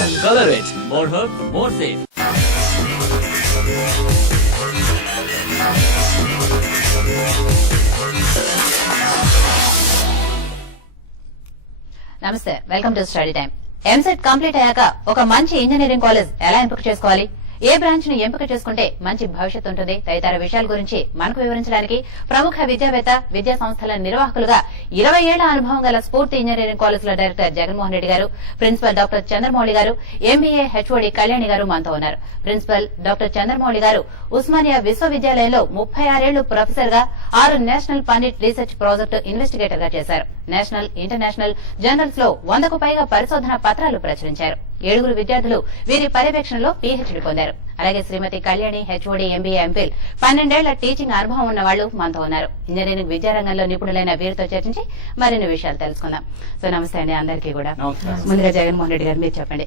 Color it. More hope, more safe. నమస్తే, welcome to study time. EAMCET complete అయ్యాక ఒక మంచి ఇంజనీరింగ్ కాలేజ్ ఎలా ఎంపిక చేసుకోవాలి, ఏ బ్రాంచ్ ను ఎంపిక చేసుకుంటే మంచి భవిష్యత్తు ఉంటుంది తదితర విషయాల గురించి మనకు వివరించడానికి ప్రముఖ విద్యావేత్త, విద్యా సంస్థల నిర్వాహకులుగా 20 ఏళ్ల అనుభవం గల స్ఫూర్తి ఇంజనీరింగ్ కాలేజ్ల డైరెక్టర్ జగన్మోహన్ రెడ్డి గారు, ప్రిన్సిపల్ డాక్టర్ చంద్రమౌళి గారు, ఎంబీఏ హెచ్ఓడి కళ్యాణి గారు మనతో ఉన్నారు. ప్రిన్సిపల్ డాక్టర్ చంద్రమౌళి గారు ఉస్మానియా విశ్వవిద్యాలయంలో 36 ఏళ్లు ప్రొఫెసర్ గా, 6 national Pandit research project investigator గా చేశారు. నేషనల్, ఇంటర్నేషనల్ జర్నల్స్ లో 100కు పైగా పరిశోధన పత్రాలు ప్రచురించారు. 7 విద్యార్థులు వీరి పర్యవేక్షణలో పీహెచ్డీ పొందారు. అలాగే శ్రీమతి కళ్యాణి హెచ్ఓడి, ఎంబీఏ, ఎంఫిల్ 12 ఏళ్ల టీచింగ్ అనుభవం ఉన్న వాళ్లు మనతో ఉన్నారు. ఇంజనీరింగ్ విద్యారంగంలో నిపుణులైన వీరితో చర్చించి మరిన్ని విషయాలు తెలుసుకుందాం. సో నమస్తే అండి అందరికీ కూడా. ముందుగా జగన్మోహన్ రెడ్డి గారు మీరు చెప్పండి,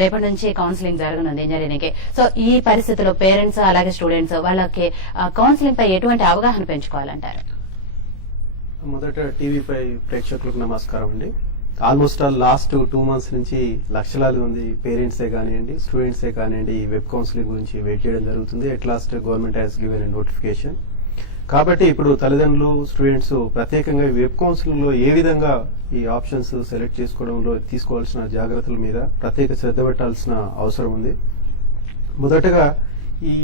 రేపటి నుంచి కౌన్సిలింగ్ జరగనుంది ఇంజనీరింగ్ కి. సో ఈ పరిస్థితుల్లో పేరెంట్స్ అలాగే స్టూడెంట్స్ వాళ్ళకి కౌన్సిలింగ్ పై ఎటువంటి అవగాహన పెంచుకోవాలంటారు? మొదట టీవీపై ప్రేక్షకులకు నమస్కారం అండి. ఆల్మోస్ట్ ఆల్ లాస్ట్ 2 months నుంచి లక్షలాది మంది పేరెంట్సే కానివ్వండి, స్టూడెంట్సే కానివ్వండి, ఈ వెబ్ కౌన్సిలింగ్ గురించి వెయిట్ చేయడం జరుగుతుంది. At last government has given a notification. కాబట్టి ఇప్పుడు తల్లిదండ్రులు, స్టూడెంట్స్ ప్రత్యేకంగా వెబ్ కౌన్సిలింగ్ లో ఏ విధంగా ఈ ఆప్షన్స్ సెలెక్ట్ చేసుకోవడంలో తీసుకోవాల్సిన జాగ్రత్తల మీద ప్రత్యేక శ్రద్ధ పెట్టాల్సిన అవసరం ఉంది. మొదటగా ఈ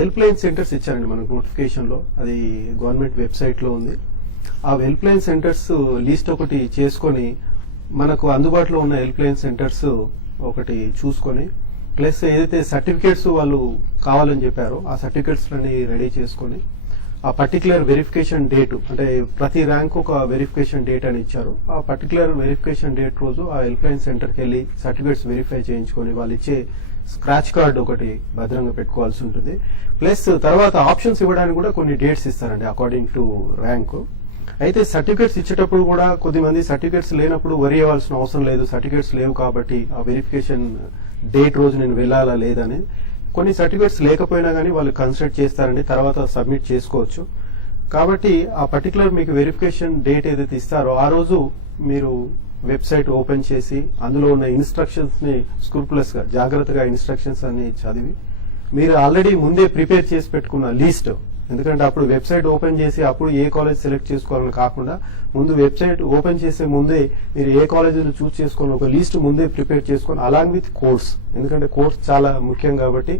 హెల్ప్ లైన్ సెంటర్స్ ఇచ్చారండి మనకు నోటిఫికేషన్ లో, అది గవర్నమెంట్ వెబ్సైట్ లో ఉంది. ఆ హెల్ప్ లైన్ సెంటర్స్ లిస్ట్ ఒకటి చేసుకొని మనకు అందుబాటులో ఉన్న హెల్ప్ లైన్ సెంటర్స్ ఒకటి చూసుకొని, ప్లస్ ఏదైతే సర్టిఫికేట్స్ వాళ్ళు కావాలని చెప్పారో ఆ సర్టిఫికేట్స్ అన్ని రెడీ చేసుకొని, ఆ పర్టికులర్ వెరిఫికేషన్ డేట్, అంటే ప్రతి ర్యాంక్ ఒక వెరిఫికేషన్ డేట్ అని ఇచ్చారు. ఆ పర్టికులర్ వెరిఫికేషన్ డేట్ రోజు ఆ హెల్ప్ లైన్ సెంటర్కి వెళ్ళి సర్టిఫికేట్స్ వెరిఫై చేయించుకొని వాళ్ళు ఇచ్చే స్క్రాచ్ కార్డు ఒకటి భద్రంగా పెట్టుకోవాల్సి ఉంటుంది. ప్లస్ తర్వాత ఆప్షన్స్ ఇవ్వడానికి కూడా కొన్ని డేట్స్ ఇస్తారండి అకార్డింగ్ టు ర్యాంక్. అయితే సర్టిఫికేట్స్ ఇచ్చేటప్పుడు కూడా కొద్దిమంది సర్టిఫికేట్స్ లేనప్పుడు వరి అవ్వాల్సిన అవసరం లేదు, సర్టిఫికేట్స్ లేవు కాబట్టి ఆ వెరిఫికేషన్ డేట్ రోజు నేను వెళ్ళాలా లేదని. కొన్ని సర్టిఫికేట్స్ లేకపోయినా కానీ వాళ్ళు కన్సిడర్ చేస్తారండి, తర్వాత సబ్మిట్ చేసుకోవచ్చు. కాబట్టి ఆ పర్టికులర్ మీకు వెరిఫికేషన్ డేట్ ఏదైతే ఇస్తారో ఆ రోజు మీరు వెబ్సైట్ ఓపెన్ చేసి అందులో ఉన్న ఇన్స్ట్రక్షన్స్ ని స్క్రూపులస్ గా జాగ్రత్తగా ఇన్స్ట్రక్షన్స్ అన్ని చదివి, మీరు ఆల్రెడీ ముందే ప్రిపేర్ చేసి పెట్టుకున్న లిస్ట్, ఎందుకంటే అప్పుడు వెబ్సైట్ ఓపెన్ చేసి అప్పుడు ఏ కాలేజ్ సెలెక్ట్ చేసుకోవాలని కాకుండా ముందు వెబ్సైట్ ఓపెన్ చేసే ముందే మీరు ఏ కాలేజీలు చూస్ చేసుకోవాలని ఒక లిస్ట్ ముందే ప్రిపేర్ చేసుకొని, అలాంగ్ విత్ కోర్స్, ఎందుకంటే కోర్స్ చాలా ముఖ్యం కాబట్టి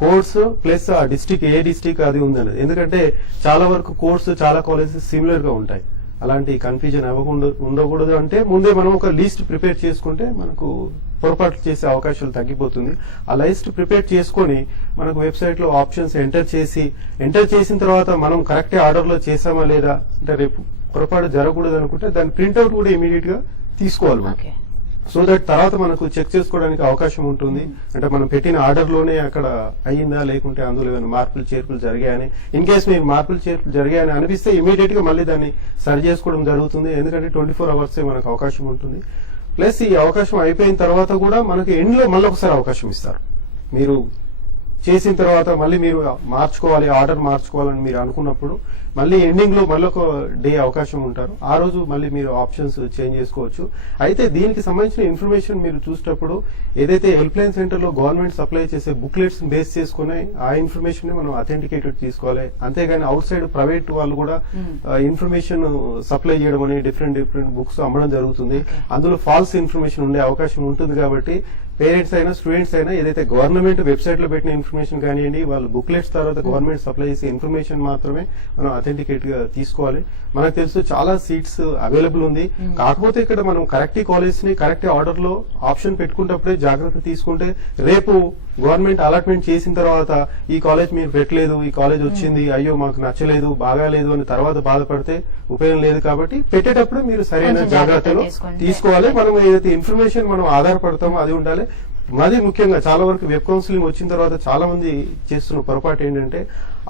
కోర్స్ ప్లస్ ఆ డిస్ట్రిక్ట్ ఏ డిస్ట్రిక్ట్ అది ఉందన్నది. ఎందుకంటే చాలా వరకు కోర్స్ చాలా కాలేజెస్ సిమిలర్ గా ఉంటాయి. అలాంటి కన్ఫ్యూజన్ ఉండకూడదు అంటే ముందే మనం ఒక లిస్ట్ ప్రిపేర్ చేసుకుంటే మనకు పొరపాట్లు చేసే అవకాశాలు తగ్గిపోతుంది. ఆ లిస్ట్ ప్రిపేర్ చేసుకొని మనకు వెబ్సైట్ లో ఆప్షన్స్ ఎంటర్ చేసిన తర్వాత మనం కరెక్ట్ ఆర్డర్ లో చేసామా లేదా, అంటే రేపు పొరపాటు జరగకూడదు అనుకుంటే దాని ప్రింట్అవుట్ కూడా ఇమీడియట్ గా తీసుకోవాలి మనం. సో దట్ తర్వాత మనకు చెక్ చేసుకోవడానికి అవకాశం ఉంటుంది. అంటే మనం పెట్టిన ఆర్డర్ లోనే అక్కడ అయ్యిందా లేకుంటే అందులో ఏమైనా మార్పులు చేర్పులు జరిగాయని, ఇన్ కేసు మీరు మార్పులు చేర్పులు జరిగాయని అనిపిస్తే ఇమీడియట్ గా మళ్ళీ దాన్ని సరి చేసుకోవడం జరుగుతుంది. ఎందుకంటే 24 hours మనకు అవకాశం ఉంటుంది. ప్లస్ ఈ అవకాశం అయిపోయిన తర్వాత కూడా మనకు ఎండ్ లో మళ్ళీ ఒకసారి అవకాశం ఇస్తారు. మీరు చేసిన తర్వాత మళ్ళీ మీరు మార్చుకోవాలి, ఆర్డర్ మార్చుకోవాలని మీరు అనుకున్నప్పుడు మళ్ళీ ఎండింగ్ లో మళ్ళీ ఒక డే అవకాశం ఉంటారు. ఆ రోజు మళ్ళీ మీరు ఆప్షన్స్ చేంజ్ చేసుకోవచ్చు. అయితే దీనికి సంబంధించిన ఇన్ఫర్మేషన్ మీరు చూసేటప్పుడు ఏదైతే హెల్ప్ లైన్ సెంటర్ లో గవర్నమెంట్ సప్లై చేసే బుక్లెట్స్ బేస్ చేసుకుని ఆ ఇన్ఫర్మేషన్ ని మనం అథెంటికేటెడ్ తీసుకోవాలి. అంతేగాని అవుట్ సైడ్ ప్రైవేట్ వాళ్ళు కూడా ఇన్ఫర్మేషన్ సప్లై చేయడం అని డిఫరెంట్ బుక్స్ అమ్మడం జరుగుతుంది. అందులో ఫాల్స్ ఇన్ఫర్మేషన్ ఉండే అవకాశం ఉంటుంది. కాబట్టి పేరెంట్స్ అయినా స్టూడెంట్స్ అయినా ఏదైతే గవర్నమెంట్ వెబ్సైట్ లో పెట్టిన ఇన్ఫర్మేషన్ కానివ్వండి, వాళ్ళు బుక్లెట్స్ తర్వాత గవర్నమెంట్ సప్లై చేసే ఇన్ఫర్మేషన్ మాత్రమే మనం అథెంటికేట్ గా తీసుకోవాలి. మనకు తెలుసు చాలా సీట్స్ అవైలబుల్ ఉంది. కాకపోతే ఇక్కడ మనం కరెక్ట్ కాలేజ్ ని కరెక్ట్ ఆర్డర్ లో ఆప్షన్ పెట్టుకున్నప్పుడే జాగ్రత్త తీసుకుంటే రేపు గవర్నమెంట్ అలాట్మెంట్ చేసిన తర్వాత ఈ కాలేజ్ మీరు పెట్టలేదు, ఈ కాలేజ్ వచ్చింది, అయ్యో మాకు నచ్చలేదు, బాగాలేదు అని తర్వాత బాధపడితే ఉపయోగం లేదు. కాబట్టి పెట్టేటప్పుడు మీరు సరైన జాగ్రత్తలు తీసుకోవాలి. మనం ఏదైతే ఇన్ఫర్మేషన్ మనం ఆధారపడతామో అది ఉండాలి. మరి ముఖ్యంగా చాలా వరకు వెబ్ కౌన్సిలింగ్ వచ్చిన తర్వాత చాలా మంది చేస్తున్న పొరపాటు ఏంటంటే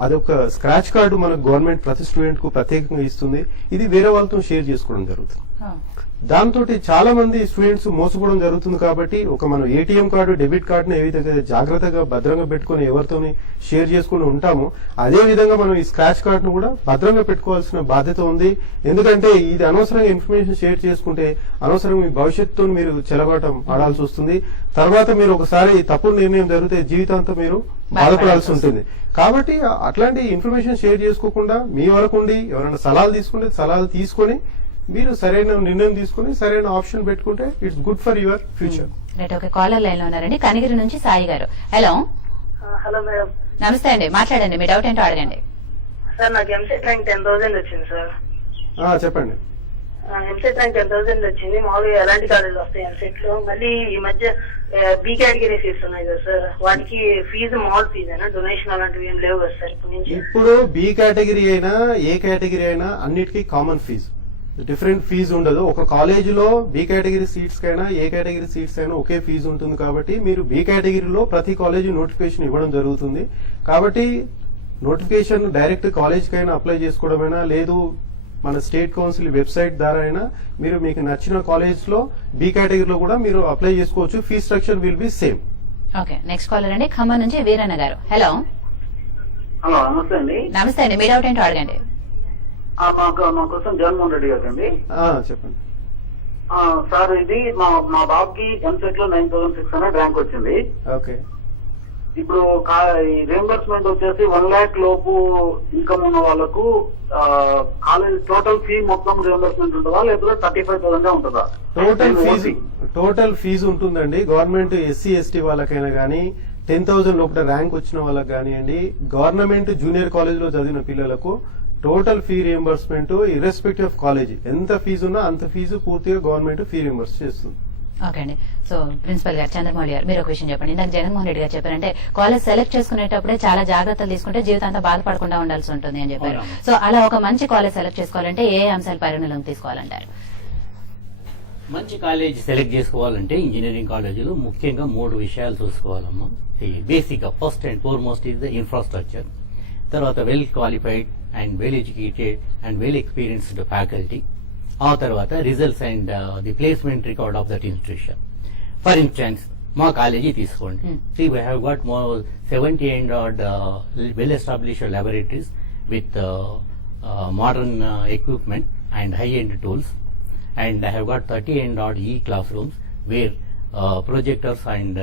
అదొక స్క్రాచ్ కార్డు మనకు గవర్నమెంట్ ప్రతి స్టూడెంట్ కు ప్రత్యేకంగా ఇస్తుంది. ఇది వేరే వాళ్ళతో షేర్ చేసుకోవడం జరుగుతుంది. దాంతో చాలా మంది స్టూడెంట్స్ మోసపోవడం జరుగుతుంది. కాబట్టి ఒక మనం ఏటీఎం కార్డు, డెబిట్ కార్డును ఏ విధంగా జాగ్రత్తగా భద్రంగా పెట్టుకుని ఎవరితోని షేర్ చేసుకుని ఉంటామో అదే విధంగా మనం ఈ స్క్రాచ్ కార్డును కూడా భద్రంగా పెట్టుకోవాల్సిన బాధ్యత ఉంది. ఎందుకంటే ఇది అనవసరంగా ఇన్ఫర్మేషన్ షేర్ చేసుకుంటే అనవసరంగా మీ భవిష్యత్తుతో మీరు చెలగాటం ఆడాల్సి వస్తుంది. తర్వాత మీరు ఒకసారి తప్పుడు నిర్ణయం జరిగితే జీవితాంతం మీరు బాధపడాల్సి ఉంటుంది. కాబట్టి అట్లాంటి ఇన్ఫర్మేషన్ షేర్ చేసుకోకుండా మీ వరకు ఉండి ఎవరైనా సలహాలు తీసుకుంటే సలహాలు తీసుకొని మీరు సరైన నిర్ణయం తీసుకుని సరైన ఆప్షన్ పెట్టుకుంటే it's good for your future. Right, okay. Caller line లో ఉన్నారండి, కనిగిరి నుంచి సాయి గారు. హలో. Hello madam. నమస్తే అండి, మాట్లాడండి, మీ డౌట్ ఏంటో అడగండి. సార్ నాకు ఎంసెట్ ర్యాంక్ 10,000 వచ్చింది సార్. చెప్పండి. ఎంసెట్ ర్యాంక్ 10,000 వచ్చింది. మామూలుగా ఎలాంటి కాలేజ్ వస్తాయి ఎంసెట్ లో? మళ్ళీ ఈ మధ్య బి కేటగిరీ సీట్స్ ఉన్నాయి కదా సార్, వాటికి ఫీజు మామూలు ఫీజేనా, డొనేషన్ అలాంటివి ఏం లేవు కదా సార్ ఇప్పటి నుంచి? ఇప్పుడు బి కేటగిరీ అయినా ఏ కేటగిరీ అయినా అన్నిటికీ కామన్ ఫీజు, డిఫరెంట్ ఫీజు ఉండదు. ఒక కాలేజీలో బి కేటగిరీ సీట్స్ కైనా ఏ కేటగిరీ సీట్స్ అయినా ఒకే ఫీజు ఉంటుంది. కాబట్టి మీరు బి కేటగిరీలో ప్రతి కాలేజీ నోటిఫికేషన్ ఇవ్వడం జరుగుతుంది. కాబట్టి నోటిఫికేషన్ డైరెక్ట్ కాలేజ్ కైనా అప్లై చేసుకోవడమైనా లేదు మన స్టేట్ కౌన్సిల్ వెబ్సైట్ ద్వారా అయినా మీరు మీకు నచ్చిన కాలేజ్ లో బి కేటగిరీలో కూడా మీరు అప్లై చేసుకోవచ్చు. Fee structure will be same. Okay, next caller అండి, ఖమ్మం నుంచి వీరన్న గారు. హలో. హలో, నమస్తే అండి. నమస్తే అండి, మీ డౌట్ ఏంటో అడగండి. మా కోసం జగన్మోహన్ రెడ్డి గారు అండి. చెప్పండి సార్, ఇది మా బాబుకి ఎంసెట్ లో 9,600 ర్యాంక్ వచ్చింది. ఓకే. ఇప్పుడు రియంబర్స్మెంట్ వచ్చేసి 1 lakh లోపు ఇన్కమ్ ఉన్న వాళ్ళకు కాలేజ్ టోటల్ ఫీ మొత్తం రియంబర్స్మెంట్ ఉంటుందా, లేకపోతే 35,000 ఉంటుందా? టోటల్ ఫీజు ఉంటుందండి. గవర్నమెంట్ ఎస్సీ ఎస్టీ వాళ్ళకైనా గానీ 10,000 లోపల ర్యాంక్ వచ్చిన వాళ్ళకి కానివ్వండి, గవర్నమెంట్ జూనియర్ కాలేజ్ లో చదివిన పిల్లలకు total fee reimbursement irrespective of college ఎంత ఫీజు ఉన్నా అంత ఫీజు పూర్తిగా గవర్నమెంట్ ఫీ రియంబర్స్ చేస్తుంది. ఓకే అండి. సో ప్రిన్సిపల్ గారు, చంద్రమౌళి గారు, మీరు ఒక విషయం చెప్పండి. ఇందాక జగన్మోహన్ రెడ్డి గారు చెప్పారంటే కాలేజ్ సెలెక్ట్ చేసుకునేటప్పుడే చాలా జాగ్రత్తలు తీసుకుంటే జీవితాంతం బాధపడకుండా ఉండాల్సి ఉంటుంది అని చెప్పారు. సో అలా ఒక మంచి కాలేజ్ సెలెక్ట్ చేసుకోవాలంటే ఏ అంశాలు పరిగణలోకి తీసుకోవాలంటారు? మంచి కాలేజ్ సెలెక్ట్ చేసుకోవాలంటే ఇంజనీరింగ్ కాలేజీలో ముఖ్యంగా 3 విషయాలు చూసుకోవాలమ్మా. బేసిక్ గా first and foremost is the infrastructure, తర్వాత well qualified and well educated and well experienced faculty, ఆ తర్వాత results and the placement record of that institution. For instance మా కాలేజీ తీసుకోండి. See, we have got more 70 and odd well established laboratories with modern equipment and high end tools, and I have got 30 and odd e-classrooms where projectors and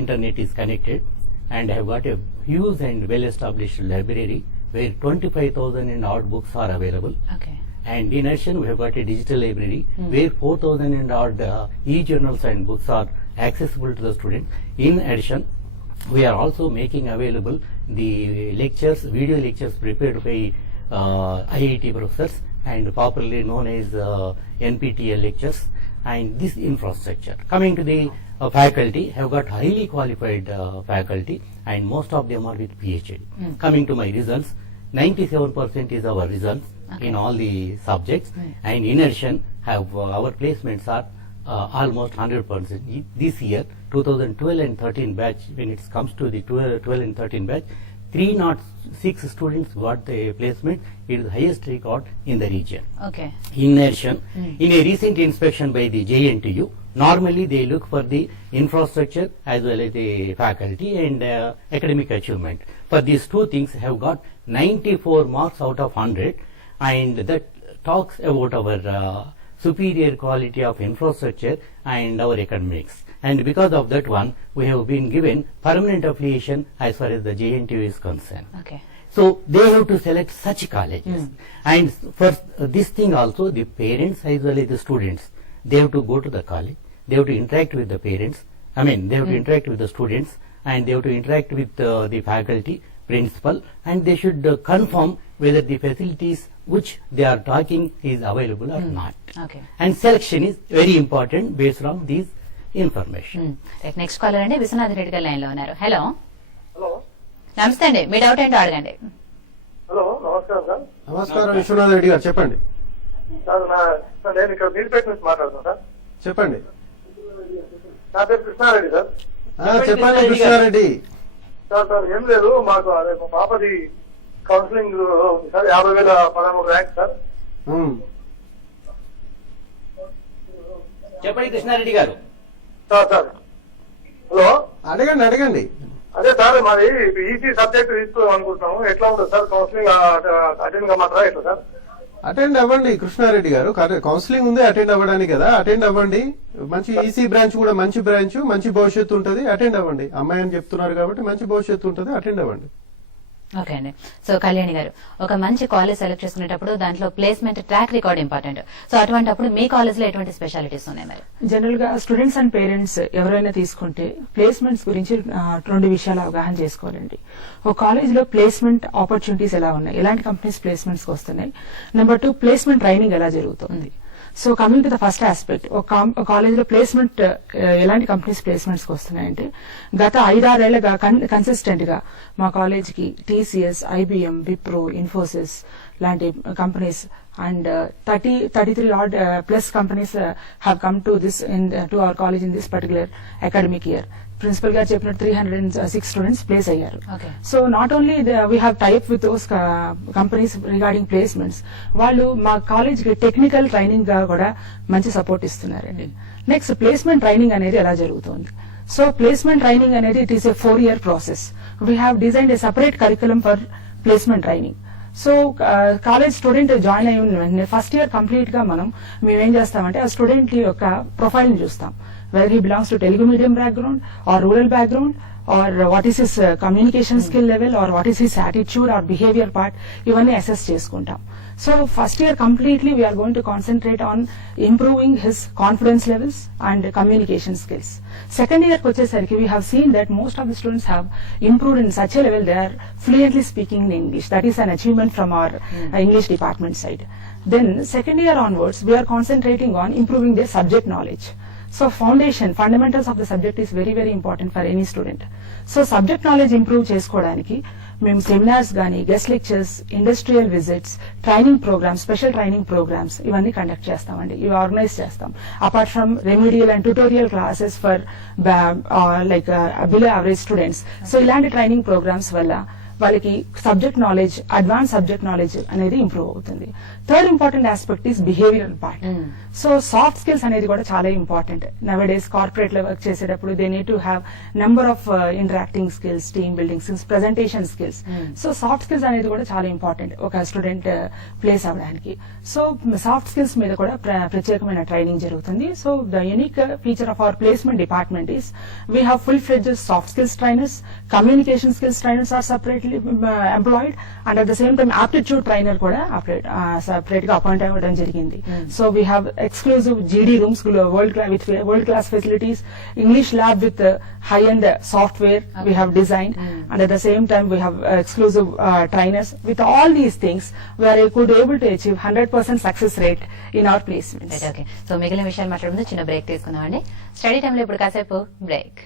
internet is connected, and I have got a huge and well established library where 25,000 and odd books are available. Okay. And in addition, we have got a digital library where 4,000 and odd e-journals and books are accessible to the students. In addition, we are also making available the lectures, video lectures prepared by IIT professors and popularly known as NPTEL lectures. And this infrastructure. Coming to the faculty, have got highly qualified faculty, and most of them are with PhD. Coming to my results, 97% is our results in all the subjects, and in addition, have our placements are almost 100%. This year, 2012 and 13 batch, when it comes to the 12 and 13 batch, 306 students got the placement. It is the highest record in the region. Okay. In addition, in a recent inspection by the JNTU, normally they look for the infrastructure as well as the faculty and academic achievement. For these 2 things have got 94 marks out of 100, and that talks about our superior quality of infrastructure and our academics. And because of that one, we have been given permanent affiliation as far as the JNTU is concerned. Okay. So they have to select such colleges. And for this thing also, the parents as well as the students, they have to go to the college, they have to interact with the parents, they have to interact with the students, and they have to interact with the faculty, principal, and they should confirm whether the facilities which they are talking is available or not. Okay. And selection is very important based on these information. Next caller అండి, విశ్వనాథ్ రెడ్డి గారు line లో ఉన్నారు. Hello. Hello, నమస్తే అండి, మీ doubt ఏంటో అడగండి. Hello, నమస్కారం sir. నమస్కారం విశ్వనాథ్ రెడ్డి గారు, చెప్పండి. సార్ నేను ఇక్కడ మీర్పేట నుంచి మాట్లాడుతున్నాను సార్. చెప్పండి. నా పేరు కృష్ణారెడ్డి సార్. చెప్పండి కృష్ణారెడ్డి. సార్ ఏం లేదు, మాకు అదే మా పాపది కౌన్సిలింగ్ ఉంది సార్. 50,013 rank sir. చెప్పండి కృష్ణారెడ్డి గారు. సార్ హలో, అడగండి. అదే సార్ మాది ఈసీ సబ్జెక్ట్ తీసుకోవాలి అనుకుంటున్నాము. ఎట్లా ఉంటుంది సార్ కౌన్సిలింగ్ అటెండ్ కమ్మంటారా ఎట్లా సార్? అటెండ్ అవ్వండి కృష్ణారెడ్డి గారు. కౌన్సిలింగ్ ఉంది అటెండ్ అవ్వడానికి కదా, అటెండ్ అవ్వండి. మంచి ఈసీ బ్రాంచ్ కూడా మంచి బ్రాంచ్, మంచి భవిష్యత్తు ఉంటుంది, అటెండ్ అవ్వండి. అమ్మాయి అని చెప్తున్నారు కాబట్టి మంచి భవిష్యత్తు ఉంటుంది, అటెండ్ అవ్వండి. ఓకే అండి. సో కళ్యాణి గారు, ఒక మంచి కాలేజ్ సెలెక్ట్ చేసుకునేటప్పుడు దాంట్లో placement track record important. So అటువంటిప్పుడు మీ కాలేజ్ లో ఎటువంటి స్పెషాలిటీస్ ఉన్నాయి మరి? జనరల్ గా స్టూడెంట్స్ అండ్ పేరెంట్స్ ఎవరైనా తీసుకుంటే ప్లేస్మెంట్స్ గురించి 2 విషయాలు అవగాహన చేసుకోవాలండి. ఒక కాలేజ్ లో ప్లేస్మెంట్ ఆపర్చునిటీస్ ఎలా ఉన్నాయి, ఎలాంటి కంపెనీస్ ప్లేస్మెంట్స్ వస్తున్నాయి. నెంబర్ 2, ప్లేస్మెంట్ ట్రైనింగ్ ఎలా జరుగుతుంది. So coming to the first aspect, ఒక కాలేజ్ లో ప్లేస్మెంట్ ఎలాంటి కంపెనీస్ ప్లేస్మెంట్స్ వస్తున్నాయంటే, గత 5-6 ఏళ్లుగా కన్సిస్టెంట్ గా మా కాలేజ్ కి TCS, IBM, విప్రో, ఇన్ఫోసిస్ లాంటి companies and 33 odd plus companies have come to our college in this particular academic year. Principal గారు చెప్పినట్టు 306 స్టూడెంట్స్ ప్లేస్ అయ్యారు. So not only we have type with those companies regarding placements. వాళ్ళు మా college కి technical training గా కూడా మంచి support ఇస్తున్నారండి. నెక్స్ట్, ప్లేస్మెంట్ ట్రైనింగ్ అనేది ఎలా జరుగుతుంది. సో ప్లేస్మెంట్ ట్రైనింగ్ అనేది it is a 4-year process. We have designed a separate curriculum for placement training. So college student join అయి ఉన్న వెంటనే ఫస్ట్ ఇయర్ కంప్లీట్ గా మేమేం చేస్తామంటే ఆ స్టూడెంట్ యొక్క ప్రొఫైల్ ని చూస్తాం. whether he belongs to Telugu medium background or rural background, or what is his communication skill level, or what is his attitude or behavior part, ఇవన్నీ అసెస్ చేసుకుంటాం. So first year completely we're going to concentrate on improving his confidence levels and communication skills. Second year కి వచ్చేసరికి we have seen that most of the students have improved in such a level they are fluently speaking in English. That is an achievement from our English department side. Then second year onwards we are concentrating on improving their subject knowledge. So fundamentals of the subject is very very important for any student. So subject knowledge improve చేసుకోవడానికి మేము seminars గానీ, guest lectures, industrial visits, training programmes, special training programmes ఇవన్నీ conduct చేస్తామండి. ఇవి organise చేస్తాం. Apart from remedial and tutorial classes for like below average students. So ఇలాంటి training programmes వల్ల వాళ్ళకి subject knowledge, advance subject knowledge అనేది improve అవుతుంది. Third important aspect is behavioural part. So soft skills అనేది కూడా చాలా ఇంపార్టెంట్. నవ్ డేస్ కార్పొరేట్ లో work చేసేటప్పుడు they need to have number of interacting skills, team building skills, presentation skills. So soft skills అనేది కూడా చాలా important ఒక student place అవ్వడానికి. సో సాఫ్ట్ స్కిల్స్ మీద కూడా ప్రత్యేకమైన ట్రైనింగ్ జరుగుతుంది. So the unique feature of our placement department is we have full fledged soft skills trainers, communication skills trainers are separately employed, and at the same time aptitude trainer కూడా separate గా appoint అవ్వడం జరిగింది. So we have exclusive GD rooms with world class facilities, English lab with high-end software we have designed, and at the same time we have exclusive trainers. With all these things we are able to achieve 100% success rate in our placements. Okay, so మిగిలిన విషయాలు మాట్లాడుకుంటే చిన్న break తీసుకుందామండి. Study టైంలో ఇప్పుడు కాసేపు break.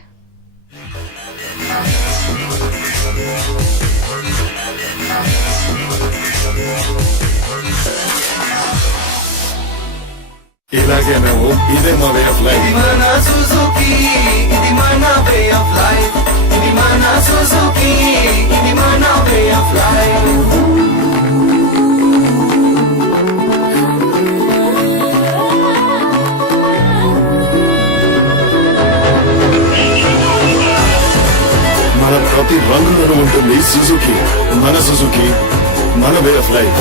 ఇలాగే మేము ఇదే మా వే ఆఫ్ లైఫ్. మన సుజుకి ఇది మన వే ఆఫ్ లైఫ్. ఇది మన సుజుకి ఇది మన వే ఆఫ్ లైఫ్. మన ప్రతి రంగులోనూ ఉంటుంది సుజుకి. మన సుజుకి మన వే ఆఫ్ లైఫ్.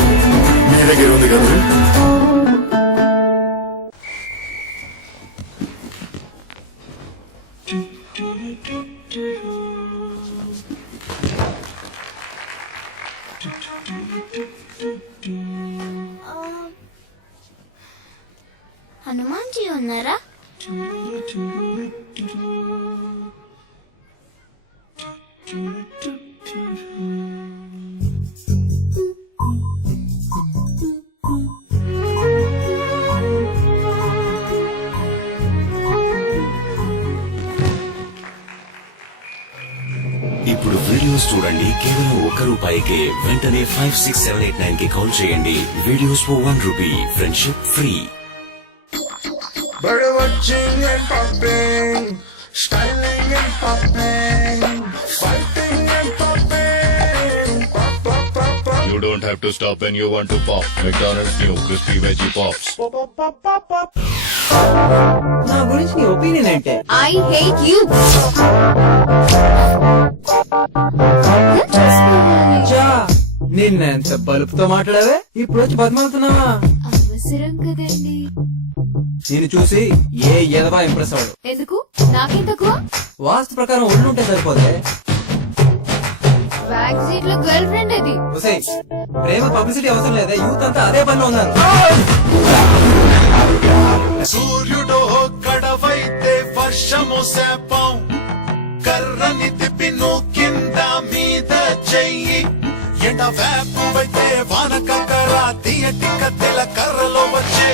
మీ దగ్గర ఉంది కదా. హనుమాన్ జీ ఉన్నారా? ఇప్పుడు వీడియోస్ చూడండి కేవలం ₹1. వెంటనే 56789 కి కాల్ చేయండి. Videos for ₹1. Friendship free. Bird watching and popping, styling and popping, fighting and popping, pop, pop, pop, pop. You don't have to stop when you want to pop. McDonald's new crispy veggie pops. Pop, pop, pop, pop, pop. నా గురించి నీ opinion ఏంటి? I hate you. నిన్నెంత బలుపుతో మాట్లాడావే, ఇప్పుడు వచ్చి బతిమాలుతున్నావా? అవసరం కదండి. నేను చూసి ఏ ఎదవా ఇంప్రెస్ అవ్వడు. ఎందుకు? నాకేం తక్కువ? వాస్తు ప్రకారం ఒళ్ళుంటే సరిపోతే. బ్యాక్ సీట్ లో గర్ల్ ఫ్రెండ్ అది. ప్రేమ పబ్లిసిటీ అవసరం లేదా? యూత్ అంతా అదే పనిలో ఉన్నారు. సూర్యుడు కడవైతే వర్షము శాపం, కర్రని తిప్పిను కింద మీద చెయ్యి, ఎండ వేపువైతే వాన కక్కర, తీయటి కత్తెల కర్రలో వచ్చే.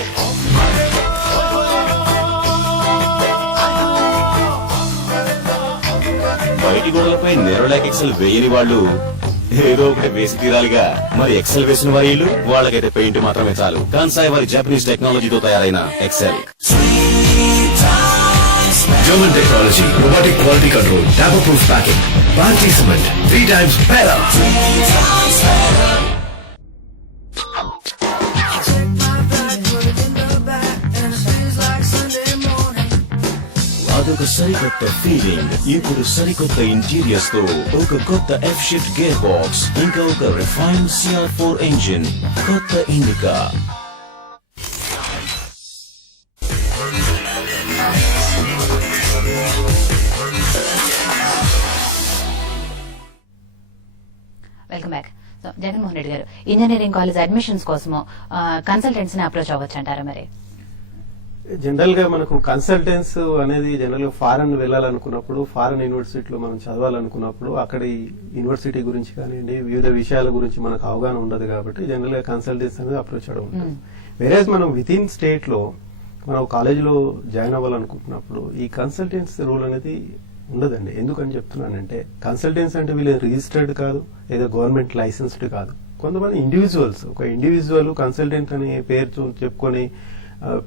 బయటి గోడలపై నెరోలాక్ ఎక్సెల్ వేయని వాళ్ళు ఏదో ఒకటి వేసి తీరాలిగా. మరి ఎక్సెల్ వేసిన వారి వాళ్ళకైతే పెయింట్ మాత్రమే చాలు. కాన్సాయ్ వారి జపనీస్ టెక్నాలజీతో తయారైన XL. German technology, robotic quality control, tamper-proof packing, Bharti Cement, 3 times better. అదొక సరికొత్త ఫీలింగ్. ఇప్పుడు సరికొత్త ఇంటీరియర్స్ తో ఒక కొత్త ఎఫ్ షిఫ్ట్ గేర్ బాక్స్, ఇంకా ఒక రిఫైన్డ్ CR4 ఇంజిన్, కొత్త indica. Welcome back. So Jaganmohan Reddy గారు, ఇంజనీరింగ్ కాలేజ్ అడ్మిషన్స్ కోసము కన్సల్టెంట్స్ ని అప్రోచ్ అవ్వచ్చు అంటారా? మరి జనరల్ గా మనకు కన్సల్టెన్స్ అనేది జనరల్ గా ఫారెన్ వెళ్ళాలనుకున్నప్పుడు, ఫారెన్ యూనివర్సిటీలో మనం చదవాలనుకున్నప్పుడు అక్కడి యూనివర్సిటీ గురించి కానివ్వండి, వివిధ విషయాల గురించి మనకు అవగాహన ఉండదు కాబట్టి జనరల్ గా కన్సల్టెన్స్ అనేది అప్రోచ్ అవ్వడం ఉంటుంది. వేరేజ్ మనం విత్ ఇన్ స్టేట్ లో మనం కాలేజీలో జాయిన్ అవ్వాలనుకుంటున్నప్పుడు ఈ కన్సల్టెన్స్ రూల్ అనేది ఉండదండి. ఎందుకని చెప్తున్నానంటే, కన్సల్టెన్స్ అంటే వీళ్ళు రిజిస్టర్డ్ కాదు, ఏదో గవర్నమెంట్ లైసెన్స్డ్ కాదు. కొంతమంది ఇండివిజువల్స్, ఒక ఇండివిజువల్ కన్సల్టెంట్ అనే పేరుతో చెప్పుకొని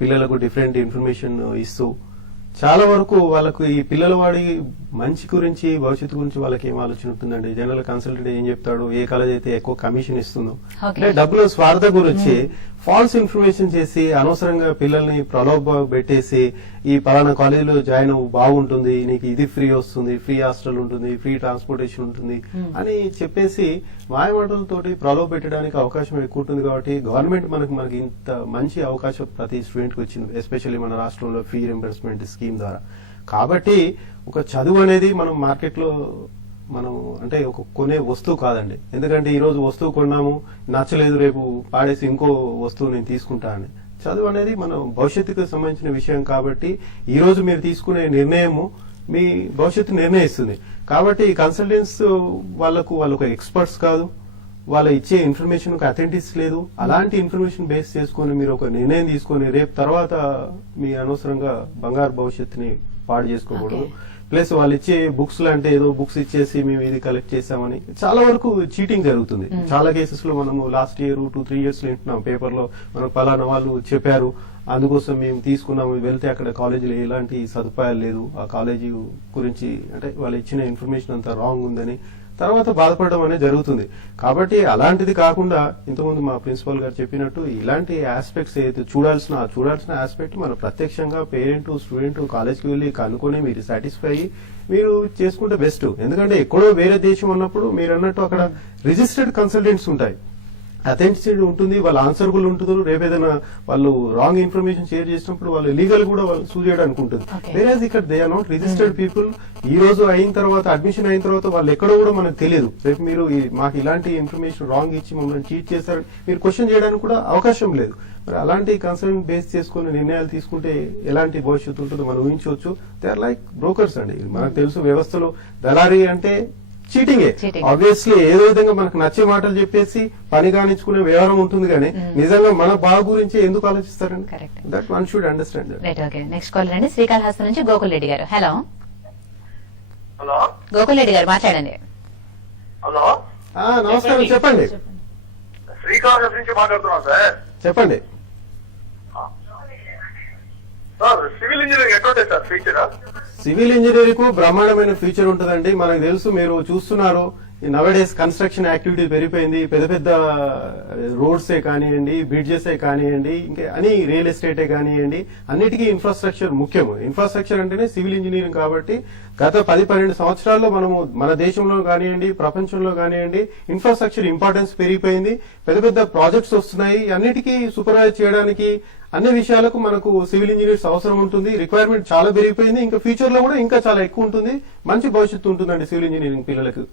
పిల్లలకు డిఫరెంట్ ఇన్ఫర్మేషన్ ఇస్తూ చాలా వరకు వాళ్ళకు ఈ పిల్లల వాడి మంచి గురించి, భవిష్యత్తు గురించి వాళ్ళకి ఏం ఆలోచన ఉంటుందండి. జనరల్ కన్సల్టెంట్ ఏం చెప్తాడు, ఏ కాలేజ్ అయితే ఎక్కువ కమిషన్ ఇస్తుందో, అంటే డబ్బుల స్వార్థ గురించి ఫాల్స్ ఇన్ఫర్మేషన్ చేసి అనవసరంగా పిల్లల్ని ప్రలోభ పెట్టేసి ఈ పలానా కాలేజీలో జాయిన్ అవ్వు బాగుంటుంది, నీకు ఇది ఫ్రీ వస్తుంది, ఫ్రీ హాస్టల్ ఉంటుంది, ఫ్రీ ట్రాన్స్పోర్టేషన్ ఉంటుంది అని చెప్పేసి మాయమాటలతోటి ప్రలోభ పెట్టడానికి అవకాశం ఎక్కువ ఉంటుంది. కాబట్టి గవర్నమెంట్ మనకి ఇంత మంచి అవకాశం ప్రతి స్టూడెంట్ కి వచ్చింది, ఎస్పెషల్లీ మన రాష్ట్రంలో ఫీ రింబర్స్మెంట్ స్కీమ్ ద్వారా. కాబట్టి ఒక చదువు అనేది మనం మార్కెట్ లో మనం అంటే ఒక కొనే వస్తువు కాదండి. ఎందుకంటే ఈ రోజు వస్తువు కొన్నాము, నచ్చలేదు, రేపు పాడేసి ఇంకో వస్తువు నేను తీసుకుంటా అని. చదువు అనేది మన భవిష్యత్తుకు సంబంధించిన విషయం కాబట్టి ఈ రోజు మీరు తీసుకునే నిర్ణయము మీ భవిష్యత్తు నిర్ణయిస్తుంది. కాబట్టి ఈ కన్సల్టెంట్స్ వాళ్ళకు ఎక్స్పర్ట్స్ కాదు, వాళ్ళ ఇచ్చే ఇన్ఫర్మేషన్ అథెంటిక్స్ లేదు. అలాంటి ఇన్ఫర్మేషన్ బేస్ చేసుకుని మీరు ఒక నిర్ణయం తీసుకుని రేపు తర్వాత మీ అనవసరంగా బంగారు భవిష్యత్తుని పాడు చేసుకోకూడదు. ప్లస్ వాళ్ళు ఇచ్చే బుక్స్ అంటే ఏదో బుక్స్ ఇచ్చేసి మేము ఇది కలెక్ట్ చేసామని చాలా వరకు చీటింగ్ జరుగుతుంది. చాలా కేసెస్ లో మనము లాస్ట్ ఇయర్ 2-3 years లో వింటున్నాం పేపర్ లో, మనకు పలానా వాళ్ళు చెప్పారు, అందుకోసం మేము తీసుకున్నాము, వెళ్తే అక్కడ కాలేజీలో ఎలాంటి సదుపాయాలు లేదు, ఆ కాలేజీ గురించి అంటే వాళ్ళు ఇచ్చిన ఇన్ఫర్మేషన్ అంతా రాంగ్ ఉందని తర్వాత బాధపడడం అనేది జరుగుతుంది. కాబట్టి అలాంటిది కాకుండా ఇంతకుముందు మా ప్రిన్సిపల్ గారు చెప్పినట్టు ఇలాంటి ఆస్పెక్ట్స్ ఏదైతే చూడాల్సిన ఆస్పెక్ట్ మన ప్రత్యక్షంగా పేరెంట్ స్టూడెంట్ కాలేజ్కి వెళ్ళి కనుక్కొని మీరు సాటిస్ఫై అయ్యి మీరు చేసుకుంటే బెస్ట్. ఎందుకంటే ఎక్కడో వేరే దేశం ఉన్నప్పుడు మీరు అన్నట్టు అక్కడ రిజిస్టర్డ్ కన్సల్టెంట్స్ ఉంటాయి, అథెంటిసిటీ ఉంటుంది, వాళ్ళు ఆన్సరబుల్ ఉంటున్నారు. రేపు ఏదైనా వాళ్ళు రాంగ్ ఇన్ఫర్మేషన్ షేర్ చేసినప్పుడు వాళ్ళు లీగల్ కూడా వాళ్ళు సూ చేయడానికి ఉంటుంది. వేరేజ్ ఇక్కడ they are not registered people. ఈ రోజు అయిన తర్వాత అడ్మిషన్ అయిన తర్వాత వాళ్ళు ఎక్కడో కూడా మనకు తెలియదు. రేపు మీరు మాకు ఇలాంటి ఇన్ఫర్మేషన్ రాంగ్ ఇచ్చి మమ్మల్ని చీట్ చేశారని మీరు క్వశ్చన్ చేయడానికి కూడా అవకాశం లేదు. మరి అలాంటి కన్సల్ట్ బేస్ చేసుకుని నిర్ణయాలు తీసుకుంటే ఎలాంటి భవిష్యత్తు ఉంటుందో మనం ఊహించవచ్చు. దే ఆర్ లైక్ బ్రోకర్స్ అండి. మనకు తెలుసు వ్యవస్థలో దళారీ అంటే చీటింగే. ఆబ్వియస్లీ ఏదో విధంగా మనకు నచ్చే మాటలు చెప్పేసి పని కానించుకునే వ్యవహారం ఉంటుంది, కానీ నిజంగా మన బాగు గురించి ఎందుకు ఆలోచిస్తారండి? That one should understand. Next call రండి, శ్రీకాళహస్తి నుంచి గోకుల్ రెడ్డి గారు. హలో హలో గోకుల్ రెడ్డి గారు మాట్లాడండి. హలో నమస్కారం, చెప్పండి. శ్రీకాళహస్తి నుంచి మాట్లాడుతున్నాం సార్. చెప్పండి సార్. సివిల్ ఇంజనీరింగ్ ఎట్లుంటాయి సార్ ఫ్యూచర్? సివిల్ ఇంజనీరింగ్ కు బ్రహ్మాండమైన ఫ్యూచర్ ఉంటుందండి. మనకు తెలుసు, మీరు చూస్తున్నారు నవడేస్ కన్స్ట్రక్షన్ యాక్టివిటీ పెరిగిపోయింది. పెద్ద పెద్ద రోడ్సే కానివ్వండి, బ్రిడ్జెసే కానివ్వండి, ఇంకా అని రియల్ ఎస్టేటే కానివ్వండి, అన్నిటికీ ఇన్ఫ్రాస్ట్రక్చర్ ముఖ్యము. ఇన్ఫ్రాస్ట్రక్చర్ అంటేనే సివిల్ ఇంజనీరింగ్. కాబట్టి గత 10-12 సంవత్సరాల్లో మనము మన దేశంలో కానివ్వండి, ప్రపంచంలో కానివ్వండి, ఇన్ఫ్రాస్ట్రక్చర్ ఇంపార్టెన్స్ పెరిగిపోయింది. పెద్ద పెద్ద ప్రాజెక్ట్స్ వస్తున్నాయి. అన్నిటికీ సూపర్వైజ్ చేయడానికి అన్ని విషయాలకు మనకు సివిల్ ఇంజనీర్స్ అవసరం ఉంటుంది. రిక్వైర్మెంట్ చాలా పెరిగిపోయింది. ఇంకా ఫ్యూచర్ లో కూడా ఇంకా చాలా ఎక్కువ ఉంటుంది. మంచి భవిష్యత్తు ఉంటుందండి సివిల్ ఇంజనీరింగ్ పిల్లలకు.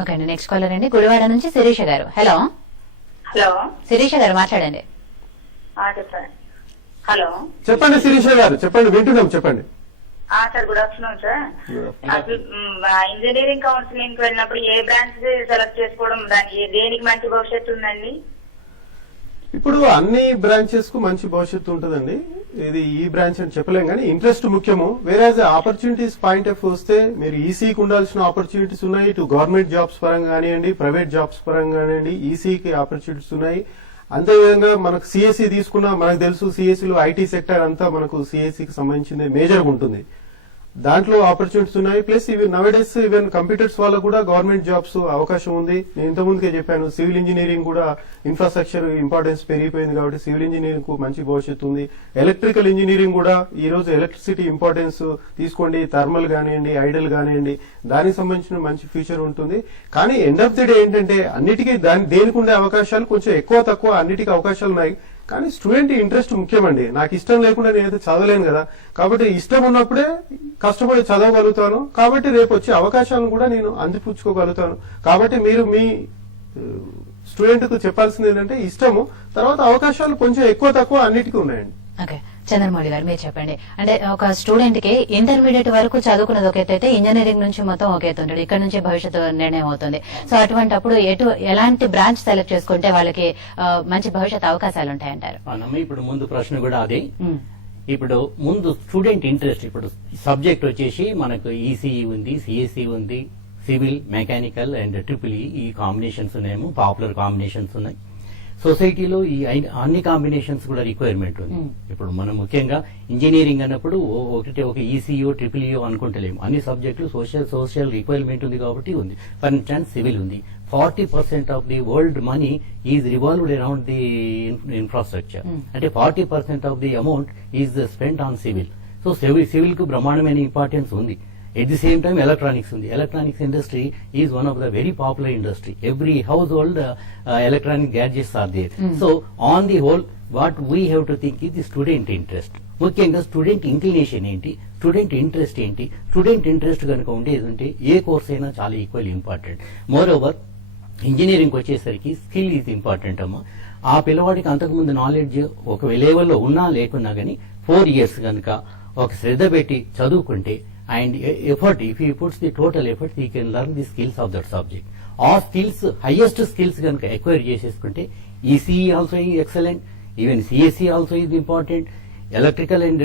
ఓకే అండి, నెక్స్ట్ కాలర్ అండి గుడివాడ నుంచి శిరీష గారు. హలో హలో, శిరీష గారు మాట్లాడండి. చెప్పండి. హలో, చెప్పండి శిరీష గారు, చెప్పండి, వింటున్నాం, చెప్పండి. Sir good afternoon sir. అసలు ఇంజనీరింగ్ కౌన్సిలింగ్ వెళ్ళినప్పుడు ఏ బ్రాంచ్ సెలెక్ట్ చేసుకోవడం, దానికి దేనికి మంచి భవిష్యత్తు ఉందండి? ఇప్పుడు అన్ని బ్రాంచెస్ కు మంచి భవిష్యత్తు ఉంటుందండి. ఇది ఈ బ్రాంచ్ అని చెప్పలేం కానీ ఇంట్రెస్ట్ ముఖ్యము. వేరేజ్ ఆపర్చునిటీస్ పాయింట్ ఆఫ్ వస్తే మీరు ఈసీకి ఉండాల్సిన ఆపర్చునిటీస్ ఉన్నాయి. ఇటు గవర్నమెంట్ జాబ్స్ పరంగా కానివ్వండి, ప్రైవేట్ జాబ్స్ పరంగా కానివ్వండి, ఈసీకి ఆపర్చునిటీస్ ఉన్నాయి. అంతేవిధంగా మనకు సిఎస్సి తీసుకున్నా మనకు తెలుసు, సిఎస్సిలో ఐటీ సెక్టర్ అంతా మనకు సిఎస్సికి సంబంధించింది మేజర్ ఉంటుంది. దాంట్లో ఆపర్చునిటీస్ ఉన్నాయి. ప్లస్ ఇవి నవడేస్ ఈవెన్ కంప్యూటర్స్ వాళ్ళకు కూడా గవర్నమెంట్ జాబ్స్ అవకాశం ఉంది. నేను ఇంతకుముందుకే చెప్పాను, సివిల్ ఇంజనీరింగ్ కూడా ఇన్ఫ్రాస్ట్రక్చర్ ఇంపార్టెన్స్ పెరిగిపోయింది కాబట్టి సివిల్ ఇంజనీరింగ్ కు మంచి భవిష్యత్తు ఉంది. ఎలక్ట్రికల్ ఇంజనీరింగ్ కూడా ఈ రోజు ఎలక్ట్రిసిటీ ఇంపార్టెన్స్ తీసుకోండి, థర్మల్ కానివ్వండి, ఐడల్ కానివ్వండి, దానికి సంబంధించిన మంచి ఫ్యూచర్ ఉంటుంది. కానీ ఎండ్ ఆఫ్ ది డే ఏంటంటే అన్నిటికీ దేనికి ఉండే అవకాశాలు కొంచెం ఎక్కువ తక్కువ అన్నిటికీ అవకాశాలు ఉన్నాయి. కానీ స్టూడెంట్ ఇంట్రెస్ట్ ముఖ్యమండి. నాకు ఇష్టం లేకుండా నేనైతే చదవలేను కదా. కాబట్టి ఇష్టం ఉన్నప్పుడే కష్టపడి చదవగలుగుతాను. కాబట్టి రేపు వచ్చే అవకాశాలను కూడా నేను అందిపుచ్చుకోగలుగుతాను. కాబట్టి మీరు మీ స్టూడెంట్ కు చెప్పాల్సింది ఏంటంటే ఇష్టము, తర్వాత అవకాశాలు కొంచెం ఎక్కువ తక్కువ అన్నిటికీ ఉన్నాయండి. ఓకే, చంద్రమౌళి గారు మీరు చెప్పండి. అంటే ఒక స్టూడెంట్ కి ఇంటర్మీడియట్ వరకు చదువుకున్నది ఒక ఎత్తు అయితే ఇంజనీరింగ్ నుంచి మొత్తం ఒక ఎత్తు ఉంటుంది. ఇక్కడ నుంచి భవిష్యత్తు నిర్ణయం అవుతుంది. సో అటువంటిప్పుడు ఎలాంటి బ్రాంచ్ సెలెక్ట్ చేసుకుంటే వాళ్ళకి మంచి భవిష్యత్తు అవకాశాలు ఉంటాయంటారు? ఇప్పుడు ముందు ప్రశ్న కూడా అదే. ఇప్పుడు ముందు స్టూడెంట్ ఇంట్రెస్ట్. ఇప్పుడు సబ్జెక్ట్ వచ్చేసి మనకు ఈసీఈ ఉంది, సిఎస్సి ఉంది, civil, mechanical and triple E combinations ఉన్నాయేమో, పాపులర్ కాంబినేషన్స్ ఉన్నాయి. సొసైటీలో ఈ అన్ని కాంబినేషన్స్ కూడా రిక్వైర్మెంట్ ఉంది. ఇప్పుడు మనం ముఖ్యంగా ఇంజనీరింగ్ అన్నప్పుడు ఒక ఈసీఓ ట్రిపుల్ఈఓ అనుకుంటలేము. అన్ని సబ్జెక్టులు సోషల్ రిక్వైర్మెంట్ ఉంది కాబట్టి ఉంది. ఫర్ ఇన్స్టాన్స్ సివిల్ ఉంది. 40% of the world money is revolved around the infrastructure. అంటే 40% of the amount is spent on civil. So civil కు బ్రహ్మాండమైన ఇంపార్టెన్స్ ఉంది. At the same time, electronics ఉంది. Electronics industry is one of the very popular industry. Every household electronic gadgets are there. So on the whole, what we have to think is the student interest. ముఖ్యంగా student inclination ఏంటి, student interest ఏంటి. Student interest కనుక ఉండేదంటే ఏ course అయినా చాలా equal important. More over engineering వచ్చేసరికి skill is important అమ్మా. ఆ పిల్లవాడికి అంతకుముందు నాలెడ్జ్ ఒక లెవెల్లో ఉన్నా లేకున్నా గానీ 4 years కనుక ఒక శ్రద్ధ పెట్టి చదువుకుంటే and effort, if he puts the total effort, he can learn the skills of that subject. All skills, highest skills ganaka acquire cheseskunte, ECE also is excellent, even CSE also is important, electrical and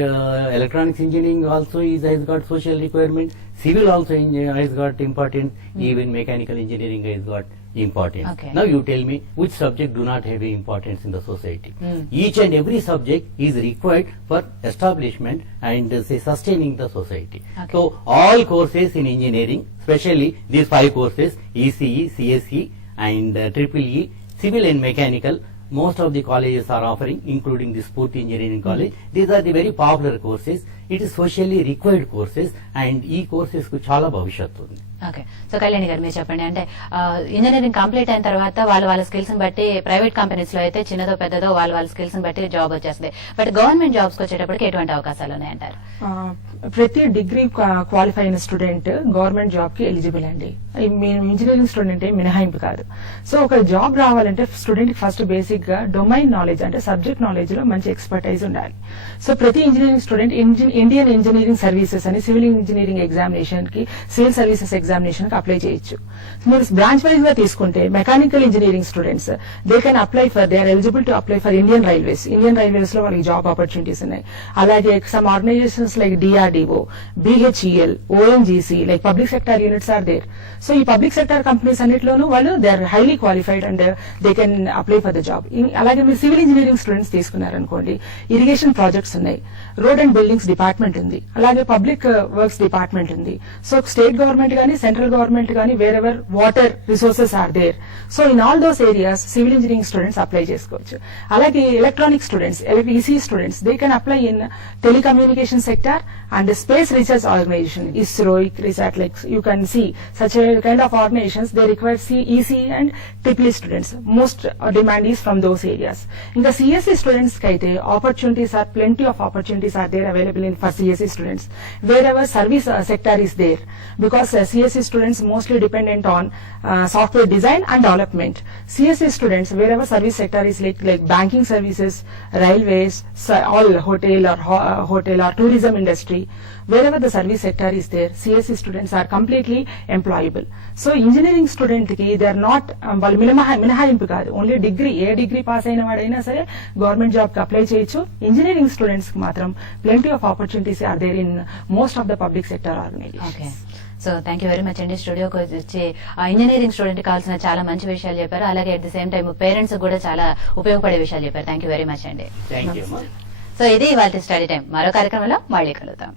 electronics engineering also has got social requirement, civil also has got important, even mechanical engineering has got importance. Okay. Now you tell me which subject do not have importance in the society. Each and every subject is required for establishment and say sustaining the society. Okay. So all courses in engineering, especially these 5 courses, ECE, CSE and EEE, civil and mechanical, most of the colleges are offering, including the Spurti Engineering College. These are the very popular courses. It is socially required courses and ఈ courses కు చాలా భవిష్యత్తు ఉంది. Okay, so Kalyani గారు మీరు చెప్పండి. అంటే engineering complete అయిన తర్వాత వాళ్ళ స్కిల్స్ ని బట్టి ప్రైవేట్ కంపెనీస్ లో అయితే చిన్నదో పెద్దదో వాళ్ళ స్కిల్స్ ని బట్టి జాబ్ వచ్చేస్తుంది. బట్ గవర్నమెంట్ జాబ్స్ కి వచ్చేటప్పటికి ఎటువంటి అవకాశాలు ఉన్నాయంటారు? ప్రతి డిగ్రీ క్వాలిఫై అయిన స్టూడెంట్ గవర్నమెంట్ జాబ్ కి ఎలిజిబుల్ అండి. ఇంజనీరింగ్ స్టూడెంట్ మినహాయింపు కాదు. సో ఒక జాబ్ రావాలంటే స్టూడెంట్ కి ఫస్ట్ బేసిక్ గా డొమైన్ నాలెడ్జ్ అంటే సబ్జెక్ట్ నాలెడ్జ్ లో మంచి ఎక్స్పర్టైజ్ ఉండాలి. సో ప్రతి engineering student Indian engineering services అని సివిల్ ఇంజనీరింగ్ ఎగ్జామినేషన్ కి, సివిల్ సర్వీసెస్ ఎగ్జామినేషన్ కి అప్లై చేయొచ్చు. మీరు బ్రాంచ్ వైజ్ గా తీసుకుంటే mechanical engineering students they can apply for, they are eligible to apply for Indian railways. Indian railways లో వాళ్ళకి job opportunities ఉన్నాయి. అలాగే some organisations like DRDO, BHEL, ONGC, like public sector units are there. So ఈ public sector companies అన్నిటిలోనూ వాళ్ళు they are highly qualified and they can apply for the job. అలాగే మీరు civil engineering students తీసుకున్నారనుకోండి, irrigation projects ఉన్నాయి, road and buildings department department ఉంది, అలాగే public works department ఉంది. సో స్టేట్ గవర్నమెంట్ గానీ సెంట్రల్ గవర్నమెంట్ గానీ wherever water resources are there, so in all those areas civil engineering students apply చేసుకోవచ్చు. అలాగే electronic students, EC students, they can apply in telecommunication sector and space research organization, ISRO, ICRISAT, like you can see such a kind of organizations, they require EC and EEE students. Most demand is from those areas. In the CSE students kaite opportunities are plenty of opportunities are there available in for CSE students wherever service sector is there, because CSE students mostly dependent on software design and development. CSE students wherever service sector is like banking services, railways, all hotel or tourism industry, wherever the service sector is there, CSE students are completely employable. So engineering student ki they are not వాళ్ళు మినహాయింపు కాదు, only degree, ఏ degree pass అయిన వాడైనా సరే government job కి apply చేయొచ్చు. Engineering students కి మాత్రం plenty of opportunities are there in most of the public sector organisations. So thank you very much అండి. స్టూడియోకి వచ్చి ఇంజనీరింగ్ స్టూడెంట్ కావాల్సిన చాలా మంచి విషయాలు చెప్పారు, అలాగే at the same time parents కూడా చాలా ఉపయోగపడే విషయాలు చెప్పారు. థ్యాంక్ యూ వెరీ మచ్ అండి. Thank you. సో ఇది ఇవాళ స్టడీ టైం. మరో కార్యక్రమంలో మళ్ళీ కలుద్దాం.